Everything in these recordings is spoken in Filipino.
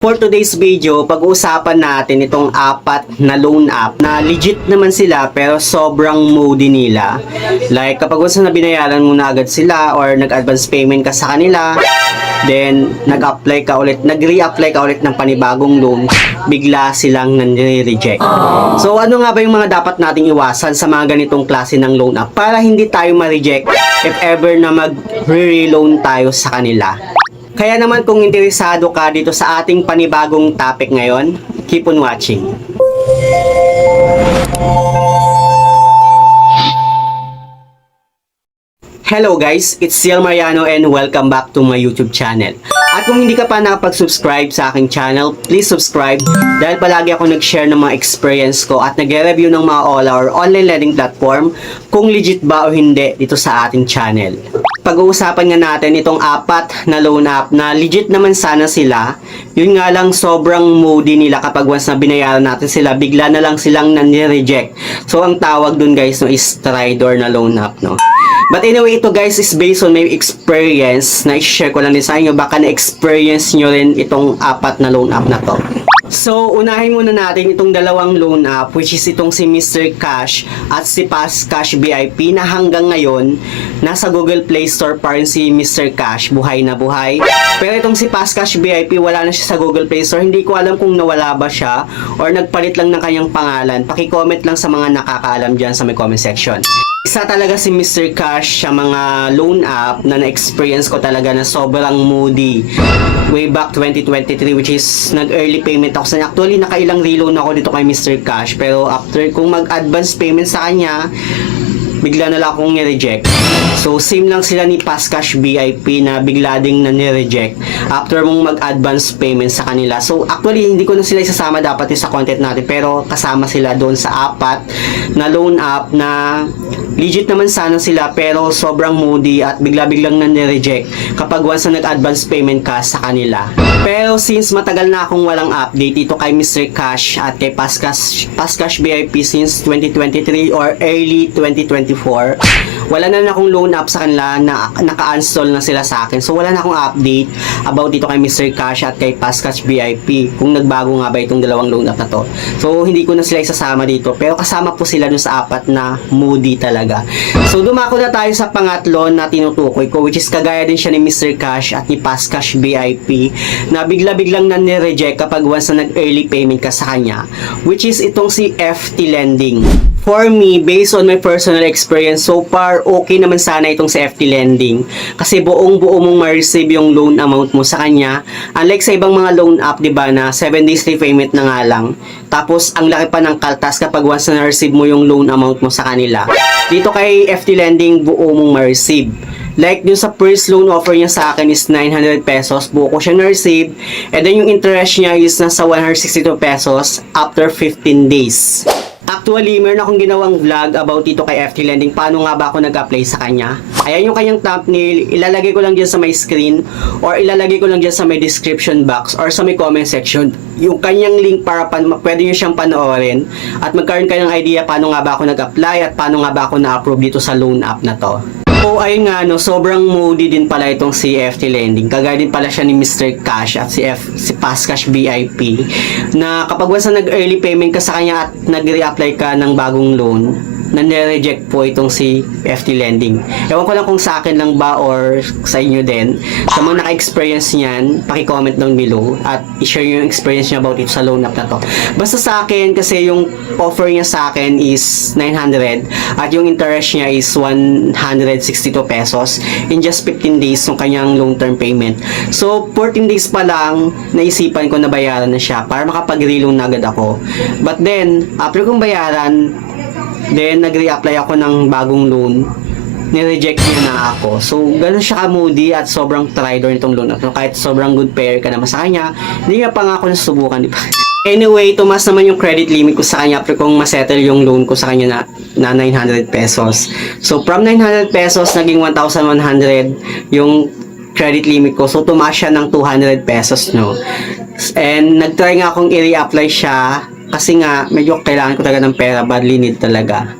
For today's video, pag-uusapan natin itong apat na loan app na legit naman sila pero sobrang moody nila. Like kapag once na binayaran mo na agad sila or nag-advance payment ka sa kanila, then nag-apply ka ulit, nag-re-apply ka ulit ng panibagong loan, bigla silang nare-reject. So ano nga ba yung mga dapat nating iwasan sa mga ganitong klase ng loan app para hindi tayo ma-reject if ever na mag-re-loan tayo sa kanila? Kaya naman kung interesado ka dito sa ating panibagong topic ngayon, keep on watching. Hello guys, it's Ciel Mariano and welcome back to my YouTube channel. At kung hindi ka pa nakapag-subscribe sa aking channel, please subscribe dahil palagi ako nag-share ng mga experience ko at nag-review ng mga OLA or online lending platform kung legit ba o hindi dito sa ating channel. Pag-uusapan nga natin itong apat na loan app na legit naman sana sila, yun nga lang sobrang moody nila kapag once na binayaran natin sila, bigla na lang silang nani-reject. So ang tawag dun guys no, is traitor na loan app no. But anyway, ito guys is based on my experience na i-share ko lang din sa inyo. Baka na-experience nyo rin itong apat na loan app na to. So, unahin muna natin itong dalawang loan app which is itong si Mr. Cash at si Fast Cash VIP na hanggang ngayon nasa Google Play Store pa rin si Mr. Cash, buhay na buhay. Pero itong si Fast Cash VIP wala na siya sa Google Play Store. Hindi ko alam kung nawala ba siya or nagpalit lang ng kanyang pangalan. Paki-comment lang sa mga nakakaalam dyan sa may comment section. Isa talaga si Mr. Cash sa mga loan app na na-experience ko talaga na sobrang moody. Way back 2023 which is nag-early payment ako sa kanya. Actually, nakailang reloan ako dito kay Mr. Cash. Pero after kung mag-advance payment sa kanya, bigla na lang akong ni-reject. So, same lang sila ni Fast Cash VIP na bigla ding na ni-reject after mong mag-advance payment sa kanila. So, actually, hindi ko na sila isasama dapat sa content natin pero kasama sila doon sa apat na loan app na legit naman sana sila pero sobrang moody at bigla-biglang nani-reject kapag once na nag-advance payment ka sa kanila. Pero since matagal na akong walang update dito kay Mr. Cash at kay Fast Cash VIP since 2023 or early 2024, wala na akong loan app sa kanila na naka-install na sila sa akin. So wala na akong update about dito kay Mr. Cash at kay Fast Cash VIP kung nagbago nga ba itong dalawang loan app na to. So hindi ko na sila isasama dito pero kasama po sila dun sa apat na moody talaga. So dumako na tayo sa pangatlo na tinutukoy ko which is kagaya din siya ni Mr. Cash at ni Fast Cash VIP na bigla-biglang nani-reject kapag once na nag-early payment ka sa kanya, which is itong si FT Lending. For me, based on my personal experience, so far, okay naman sana itong si FT Lending. Kasi buong-buo mong ma-receive yung loan amount mo sa kanya. Unlike sa ibang mga loan app, diba, na 7 days repayment na nga lang. Tapos, ang laki pa ng kaltas kapag once na na-receive mo yung loan amount mo sa kanila. Dito kay FT Lending, buo mong ma-receive. Like, dun sa first loan offer niya sa akin is 900 pesos. Buo ko siya na-receive. And then, yung interest niya is nasa 162 pesos after 15 days. Actually, meron akong ginawang vlog about dito kay FT Lending. Paano nga ba ako nag-apply sa kanya? Ayan yung kanyang thumbnail. Ilalagay ko lang dyan sa my screen or ilalagay ko lang dyan sa my description box or sa my comment section. Yung kanyang link para pwede nyo siyang panoorin at magkaroon kayo ng idea paano nga ba ako nag-apply at paano nga ba ako na-approve dito sa loan app na to. So, ayun nga, no, sobrang moody din pala itong si FT Lending. Kagaya din pala siya ni Mr. Cash at si Fast Cash VIP na kapag once na nag-early payment ka sa kanya at nag-reapply ka ng bagong loan, nare-reject po itong si FT Lending. Ewan ko lang kung sa akin lang ba or sa inyo din. Sa mga naka-experience niyan, paki-comment down below at i-share yung experience niya about ito sa loan app na to. Basta sa akin, kasi yung offer niya sa akin is 900 at yung interest niya is 162 pesos in just 15 days ng kanyang long-term payment. So, 14 days pa lang, naisipan ko na bayaran na siya para makapag-reloan na agad ako. But then, after kong bayaran, then, nag-reapply ako ng bagong loan. Ni-reject niya na ako. So, ganun siya ka-moody at sobrang traitor nitong loan. So, kahit sobrang good payer ka naman sa kanya, hindi niya pa nga ako nasubukan, di ba? Anyway, tumas naman yung credit limit ko sa kanya after kong masettle yung loan ko sa kanya na 900 pesos. So, from 900 pesos, naging 1,100 yung credit limit ko. So, tumaas siya ng 200 pesos, no? And, nag-try nga akong i-reapply siya kasi nga medyo kailangan ko talaga ng pera, badly need talaga.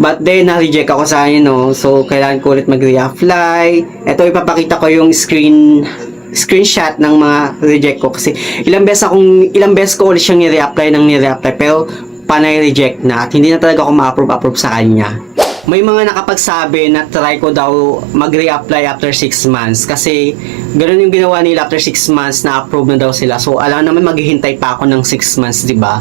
But then na-reject ako sa kanya, no. So kailangan ko ulit mag-reapply. Ito ipapakita ko yung screen screenshot ng mga reject ko kasi ilang beses ko ulit siyang ni-reapply pero panay reject na at hindi na talaga ako ma-approve sa kanya. May mga nakapagsabi na try ko daw mag-reapply after 6 months kasi ganoon yung ginawa nila after 6 months na approve na daw sila. So alam naman maghihintay pa ako ng 6 months, 'di ba?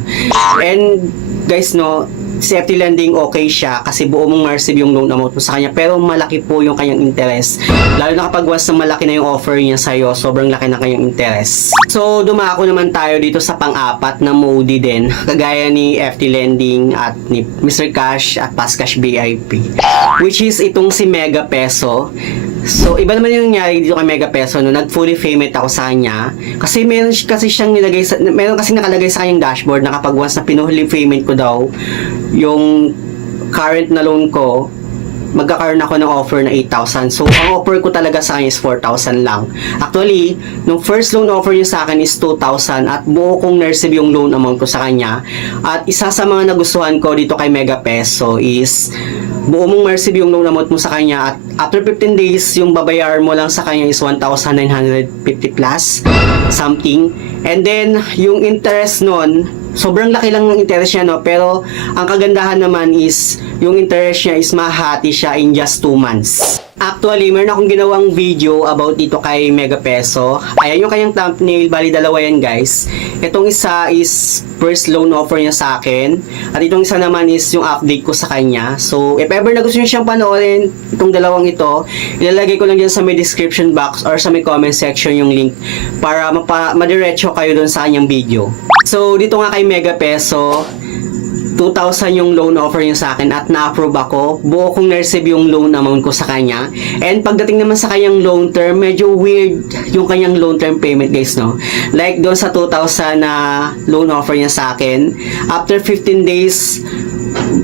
And guys, no, si FT Lending okay siya kasi buo mong ma-receive yung loan amount mo sa kanya pero malaki po yung kanyang interest. Lalo na kapag once na malaki na yung offer niya sa'yo, sobrang laki na kanyang interest. So dumako naman tayo dito sa pang-apat na mode din, kagaya ni FT Lending at ni Mr. Cash at Fast Cash VIP, which is itong si Mega Peso. So iba naman yung nangyari dito kay Mega Peso, no, nag-fully payment ako sa kanya kasi meron kasi nakalagay sa kanyang dashboard na kapag once na pinuhuli payment ko daw yung current na loan ko, magkakaroon ako ng offer na 8,000. So, ang offer ko talaga sa kanya is 4,000 lang. Actually, nung first loan offer niya sa akin is 2,000 at buo kong na-receive yung loan amount ko sa kanya. At isa sa mga nagustuhan ko dito kay Mega Peso is buo mong ma-receive yung loan amount mo sa kanya at after 15 days, yung babayaran mo lang sa kanya is 1,950 plus something. And then, yung interest nun, sobrang laki lang ng interest niya, no? Pero, ang kagandahan naman is, yung interest niya is mahati siya in just 2 months. Actually, meron akong ginawang video about dito kay Mega Peso. Ayan yung kanyang thumbnail, bali dalawa yan guys. Itong isa is first loan offer niya sa akin. At itong isa naman is yung update ko sa kanya. So, if ever na gusto niyo siyang panoorin, itong dalawang ito, ilalagay ko lang dyan sa may description box or sa may comment section yung link para madiretso kayo dun sa kanyang video. So, dito nga kay Mega Peso, 2,000 yung loan offer niya sa akin at na-approve ako. Buo kong na-receive yung loan amount ko sa kanya. And pagdating naman sa kanyang loan term, medyo weird yung kanyang loan term payment guys, no? Like doon sa 2,000 na loan offer niya sa akin, after 15 days,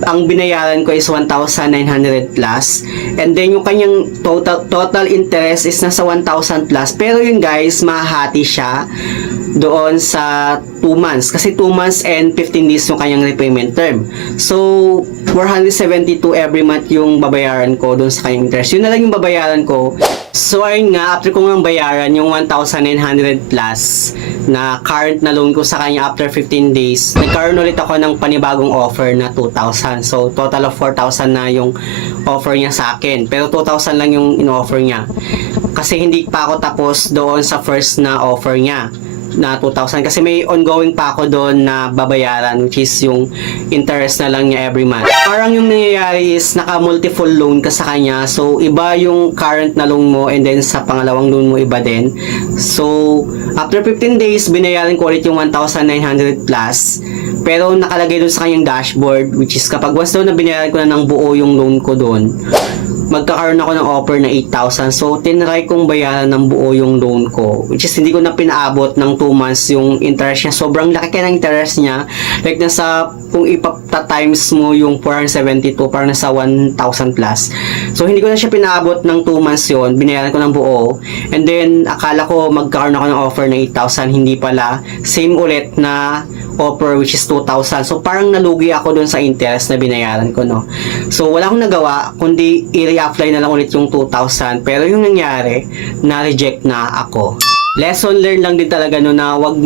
ang binayaran ko is 1,900 plus. And then yung kanyang total interest is nasa 1,000 plus. Pero yun guys, mahati siya doon sa 2 months. Kasi 2 months and 15 days yung kanyang repayment term. So, 472 every month yung babayaran ko doon sa kanyang interest. Yun na lang yung babayaran ko. So, ayun nga, after ko nga bayaran yung 1,900 plus na current na loan ko sa kanya after 15 days, nagkaroon ulit ako ng panibagong offer na 2,000. So, total of 4,000 na yung offer niya sa akin. Pero 2,000 lang yung in-offer niya. Kasi hindi pa ako tapos doon sa first na offer niya na 2,000 kasi may ongoing pa ako doon na babayaran, which is yung interest na lang niya every month. Parang yung nangyayari is naka-multiple loan ka sa kanya, so iba yung current na loan mo and then sa pangalawang loan mo iba din. So after 15 days binayaran ko ulit yung 1,900 plus, pero nakalagay doon sa kanyang dashboard, which is kapag once daw na binayaran ko na ng buo yung loan ko doon, magkakaroon ako ng offer na 8,000. So, tinry kong bayaran ng buo yung loan ko, which is hindi ko na pinaabot ng 2 months yung interest niya. Sobrang laki kaya ng interest niya. Like, nasa, kung ipata-times mo yung 472, parang nasa 1,000 plus. So, hindi ko na siya pinaabot ng 2 months yun. Binayaran ko ng buo. And then, akala ko magkakaroon ako ng offer na 8,000. Hindi pala. Same ulit na offer, which is 2,000. So, parang nalugi ako dun sa interest na binayaran ko, no? So, wala akong nagawa, kundi i-reapply na lang ulit yung 2,000. Pero yung nangyari, na-reject na ako. Lesson learned lang din talaga, no, na wag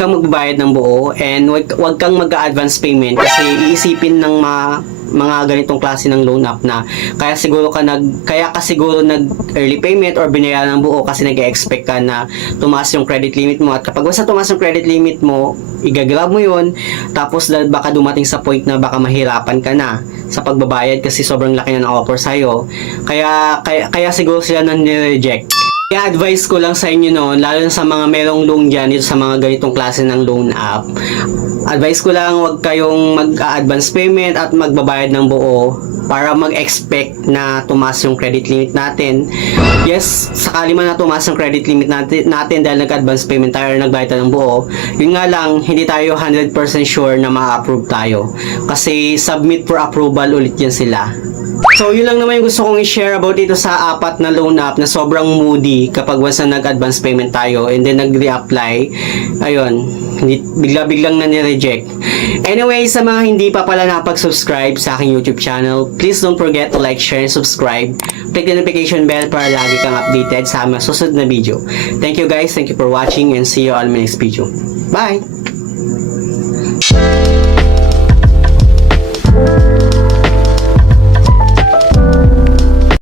kang magbabayad ng buo and wag kang mag-advance payment kasi iisipin ng mga ganitong klase ng loan app na kaya ka siguro nag early payment or binayaran ng buo kasi nag-expect ka na tumaas yung credit limit mo, at kapag basta tumaas yung credit limit mo, igagrab mo yun, tapos baka dumating sa point na baka mahirapan ka na sa pagbabayad kasi sobrang laki na ng offer sa'yo, kaya siguro sila nang nireject. Kaya advice ko lang sa inyo, no, lalo na sa mga merong loan dyan dito sa mga ganitong klase ng loan app, advice ko lang wag kayong mag-advance payment at magbabayad ng buo para mag-expect na tumaas yung credit limit natin. Yes, sakali man na tumaas yung credit limit natin dahil nag-advance payment tayo or nagbayad tayo ng buo, yun nga lang, hindi tayo 100% sure na ma-approve tayo kasi submit for approval ulit yan sila. So, yun lang naman yung gusto kong i-share about dito sa apat na loan app na sobrang moody kapag once na nag-advance payment tayo and then nag-reapply. Ayun, bigla-biglang na ni-reject. Anyway, sa mga hindi pa pala nakapag-subscribe sa aking YouTube channel, please don't forget to like, share, and subscribe. Click the notification bell para lagi kang updated sa mga susunod na video. Thank you guys, thank you for watching, and see you on my next video. Bye!